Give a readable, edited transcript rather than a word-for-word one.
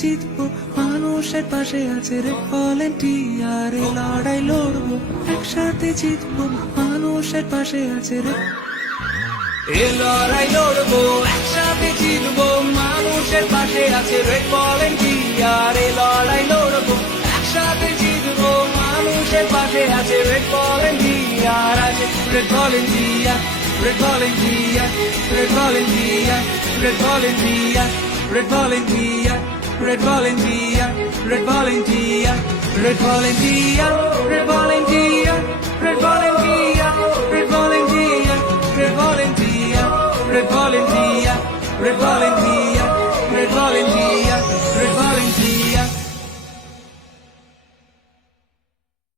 জিতবো, মানুষের পাশে আছে রেড ভলেন্টিয়ার। এই লড়াই লড়বো, একসাথে জিতবো, মানুষের পাশে আছে রেড। এ লড়াই লড়বো, একসাথে জিতবো, মানুষের পাশে আছে রেড ভলেন্টিয়ার। এ লড়াই লড়বো, একসাথে জিতবো, মানুষের পাশে আছে রেড ভলেন্টিয়ার। আছে red volunteer, red volunteer, red volunteer, red volunteer, red volunteer, red volunteer, red volunteer, red volunteer, red volunteer, red volunteer, red volunteer, red volunteer, red volunteer, red volunteer.